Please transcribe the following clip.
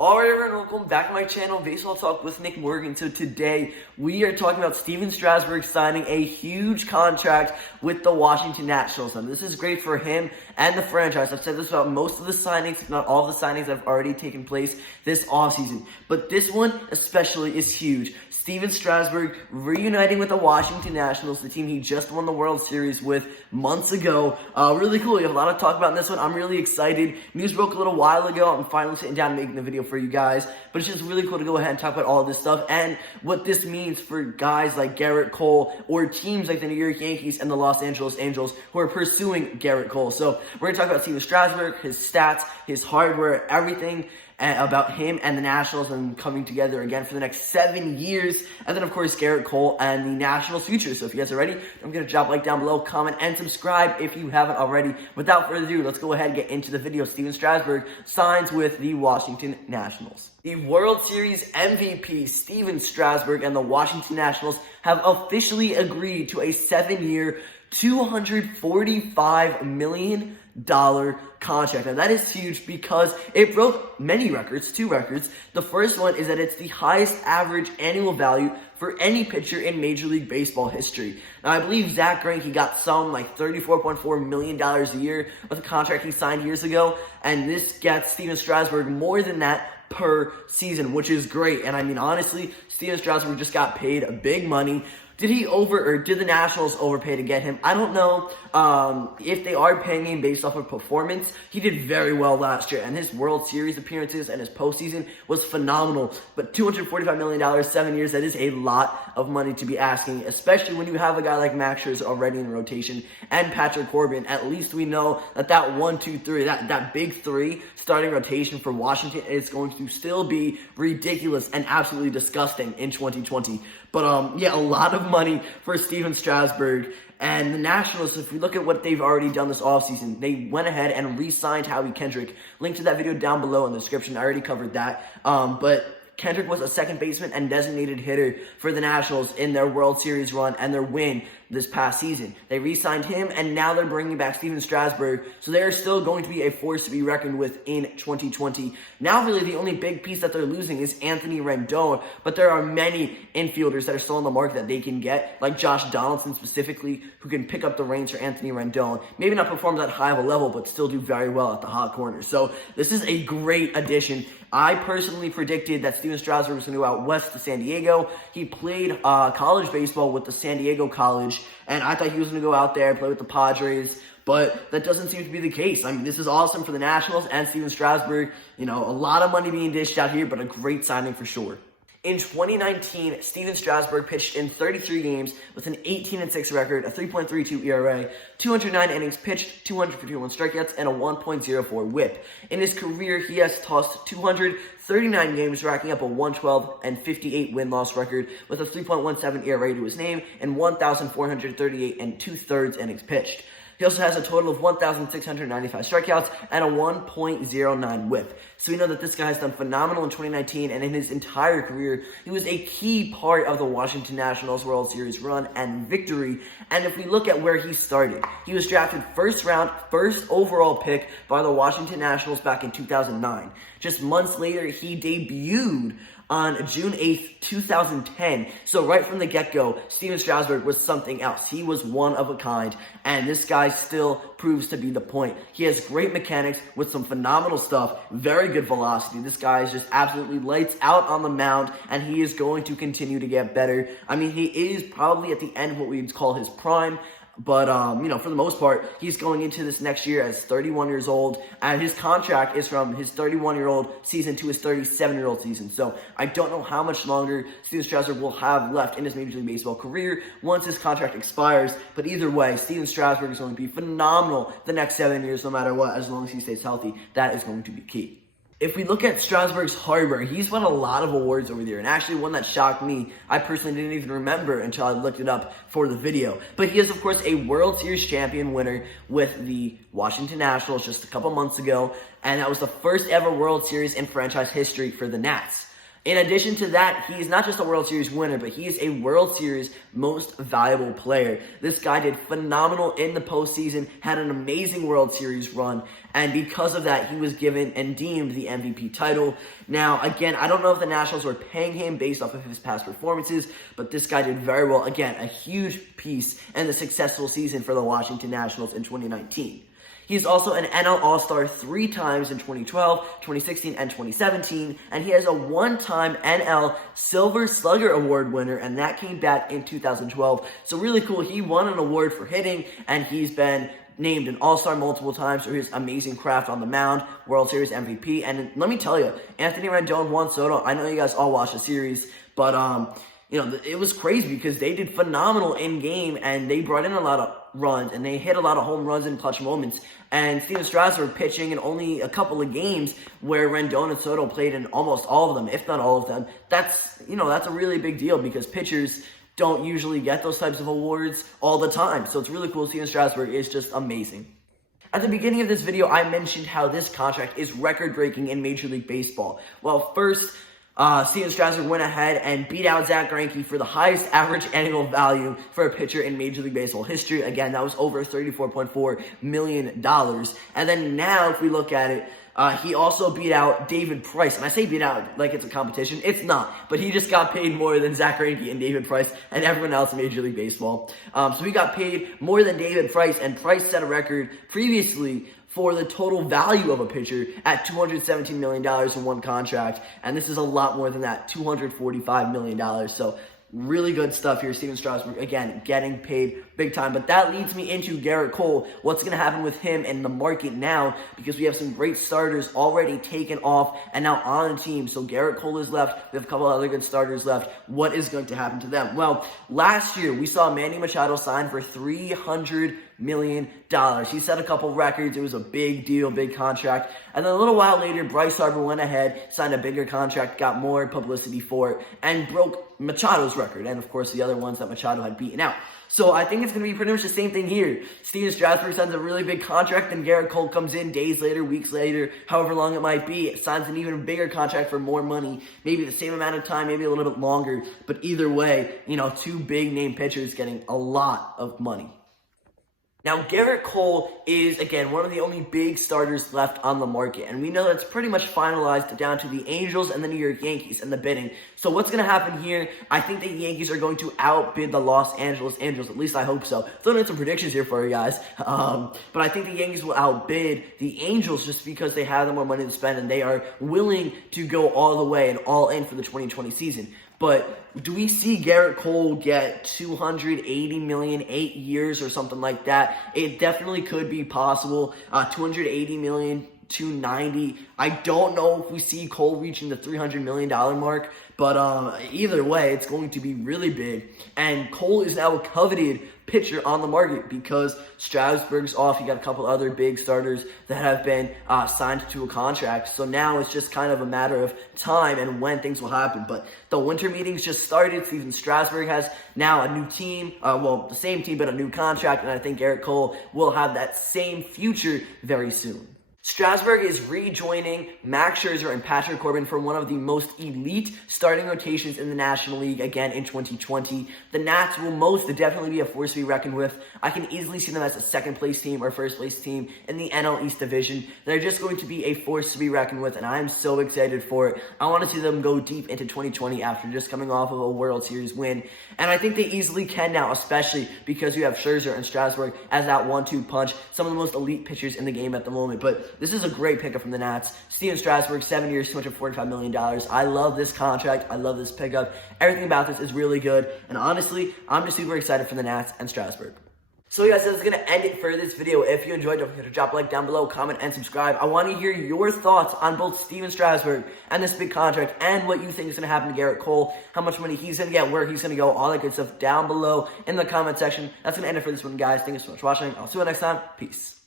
Alright everyone, welcome back to my channel, Baseball Talk with Nick Morgan. So today, we are talking about Steven Strasburg signing a huge contract with the Washington Nationals. And this is great for him and the franchise. I've said this about most of the signings, if not all of the signings that have already taken place this offseason. But this one especially is huge. Steven Strasburg reuniting with the Washington Nationals, the team he just won the World Series with months ago. Really cool. We have a lot to talk about in this one. I'm really excited. News broke a little while ago. I'm finally sitting down and making the video for you guys. But it's just really cool to go ahead and talk about all of this stuff and what this means for guys like Gerrit Cole or teams like the New York Yankees and the Los Angeles Angels who are pursuing Gerrit Cole. So we're going to talk about Steven Strasburg, his stats, his hardware, everything about him and the Nationals and coming together again for the next 7 years. And then, of course, Gerrit Cole and the Nationals' future. So if you guys are ready, don't forget to drop a like down below, comment, and subscribe if you haven't already. Without further ado, let's go ahead and get into the video. Steven Strasburg signs with the Washington Nationals. The World Series MVP, Steven Strasburg, and the Washington Nationals have officially agreed to a 7-year, $245 million contract. And that is huge because it broke many records, 2 records. The first one is that it's the highest average annual value for any pitcher in Major League Baseball history. Now, I believe Zach Greinke got some like $34.4 million a year with a contract he signed years ago, and this gets Steven Strasburg more than that per season, which is great. And I mean, honestly, Steven Strasburg just got paid big money. Did the Nationals overpay to get him? I don't know if they are paying him based off of performance. He did very well last year, and his World Series appearances and his postseason was phenomenal. But $245 million, 7 years, that is a lot of money to be asking, especially when you have a guy like Max Scherzer already in the rotation and Patrick Corbin. At least we know that 1, 2, 3, that big 3 starting rotation for Washington is going to still be ridiculous and absolutely disgusting in 2020. But yeah, a lot of money for Steven Strasburg. And the Nationals, if we look at what they've already done this offseason, they went ahead and re-signed Howie Kendrick. Link to that video down below in the description. I already covered that. But Kendrick was a second baseman and designated hitter for the Nationals in their World Series run and their win this past season. They re-signed him, and now they're bringing back Steven Strasburg, so they're still going to be a force to be reckoned with in 2020. Now, really, the only big piece that they're losing is Anthony Rendon, but there are many infielders that are still on the market that they can get, like Josh Donaldson specifically, who can pick up the reins for Anthony Rendon. Maybe not perform at that high of a level, but still do very well at the hot corner. So this is a great addition. I personally predicted that Steven Strasburg was going to go out west to San Diego. He played college baseball with the San Diego College, and I thought he was going to go out there and play with the Padres, but that doesn't seem to be the case. I mean, this is awesome for the Nationals and Steven Strasburg. You know, a lot of money being dished out here, but a great signing for sure. In 2019, Steven Strasburg pitched in 33 games with an 18-6 record, a 3.32 ERA, 209 innings pitched, 251 strikeouts, and a 1.04 WHIP. In his career, he has tossed 239 games, racking up a 112 and 58 win-loss record with a 3.17 ERA to his name and 1,438 and 2/3 innings pitched. He also has a total of 1,695 strikeouts and a 1.09 WHIP. So we know that this guy has done phenomenal in 2019, and in his entire career, he was a key part of the Washington Nationals World Series run and victory. And if we look at where he started, he was drafted first round, first overall pick by the Washington Nationals back in 2009. Just months later, he debuted on June 8th, 2010. So right from the get-go, Steven Strasburg was something else. He was one of a kind, and this guy still proves to be the point. He has great mechanics with some phenomenal stuff, very good velocity. This guy is just absolutely lights out on the mound, and he is going to continue to get better. I mean, he is probably at the end of what we'd call his prime, but, you know, for the most part, he's going into this next year as 31 years old, and his contract is from his 31-year-old season to his 37-year-old season. So I don't know how much longer Steven Strasburg will have left in his Major League Baseball career once his contract expires. But either way, Steven Strasburg is going to be phenomenal the next 7 years, no matter what, as long as he stays healthy. That is going to be key. If we look at Strasburg's hardware, he's won a lot of awards over there, and actually one that shocked me, I personally didn't even remember until I looked it up for the video. But he is, of course, a World Series champion winner with the Washington Nationals just a couple months ago, and that was the first ever World Series in franchise history for the Nats. In addition to that, he is not just a World Series winner, but he is a World Series most valuable player. This guy did phenomenal in the postseason, had an amazing World Series run, and because of that, he was given and deemed the MVP title. Now, again, I don't know if the Nationals were paying him based off of his past performances, but this guy did very well. Again, a huge piece in the successful season for the Washington Nationals in 2019. He's also an NL All-Star 3 times in 2012, 2016, and 2017, and he is a one-time NL Silver Slugger Award winner, and that came back in 2012. So really cool. He won an award for hitting, and he's been named an All-Star multiple times for his amazing craft on the mound, World Series MVP. And let me tell you, Anthony Rendon, Juan Soto, I know you guys all watched the series, but it was crazy because they did phenomenal in game and they brought in a lot of runs and they hit a lot of home runs in clutch moments. And Steven Strasburg pitching in only a couple of games where Rendon and Soto played in almost all of them, if not all of them. That's a really big deal because pitchers don't usually get those types of awards all the time. So it's really cool. Steven Strasburg is just amazing. At the beginning of this video, I mentioned how this contract is record-breaking in Major League Baseball. Well, first, Steven Strasburg went ahead and beat out Zach Greinke for the highest average annual value for a pitcher in Major League Baseball history. Again, that was over $34.4 million. And then now, if we look at it, he also beat out David Price. And I say beat out like it's a competition. It's not. But he just got paid more than Zach Greinke and David Price and everyone else in Major League Baseball. So he got paid more than David Price, and Price set a record previously for the total value of a pitcher at $217 million in one contract. And this is a lot more than that, $245 million. So really good stuff here. Steven Strasburg, again, getting paid big time. But that leads me into Gerrit Cole. What's going to happen with him in the market now? Because we have some great starters already taken off and now on the team. So Gerrit Cole is left. We have a couple other good starters left. What is going to happen to them? Well, last year we saw Manny Machado sign for $300 million. He set a couple records. It was a big deal, big contract. And then a little while later, Bryce Harper went ahead, signed a bigger contract, got more publicity for it, and broke Machado's record. And of course, the other ones that Machado had beaten out. So I think it's going to be pretty much the same thing here. Steven Strasburg signs a really big contract, and Gerrit Cole comes in days later, weeks later, however long it might be, signs an even bigger contract for more money, maybe the same amount of time, maybe a little bit longer. But either way, two big name pitchers getting a lot of money. Now, Gerrit Cole is, again, one of the only big starters left on the market. And we know that it's pretty much finalized down to the Angels and the New York Yankees and the bidding. So what's going to happen here? I think the Yankees are going to outbid the Los Angeles Angels. At least I hope so. Throwing in some predictions here for you guys. But I think the Yankees will outbid the Angels just because they have the more money to spend and they are willing to go all the way and all in for the 2020 season. But do we see Gerrit Cole get $280 million, 8 years or something like that? It definitely could be possible. $280 million, $290. I don't know if we see Cole reaching the $300 million mark, but either way, it's going to be really big. And Cole is now a coveted pitcher on the market because Strasburg's off. You got a couple other big starters that have been signed to a contract. So now it's just kind of a matter of time and when things will happen. But the winter meetings just started. Steven Strasburg has now a new team. The same team, but a new contract. And I think Gerrit Cole will have that same future very soon. Strasburg is rejoining Max Scherzer and Patrick Corbin for one of the most elite starting rotations in the National League again in 2020. The Nats will most definitely be a force to be reckoned with. I can easily see them as a second-place team or first-place team in the NL East division. They're just going to be a force to be reckoned with, and I'm so excited for it. I want to see them go deep into 2020 after just coming off of a World Series win, and I think they easily can now, especially because you have Scherzer and Strasburg as that 1-2 punch, some of the most elite pitchers in the game at the moment. But this is a great pickup from the Nats. Steven Strasburg, 7 years, $245 million. I love this contract. I love this pickup. Everything about this is really good. And honestly, I'm just super excited for the Nats and Strasburg. So guys, that's going to end it for this video. If you enjoyed, don't forget to drop a like down below, comment, and subscribe. I want to hear your thoughts on both Steven Strasburg and this big contract and what you think is going to happen to Gerrit Cole, how much money he's going to get, where he's going to go, all that good stuff down below in the comment section. That's going to end it for this one, guys. Thank you so much for watching. I'll see you next time. Peace.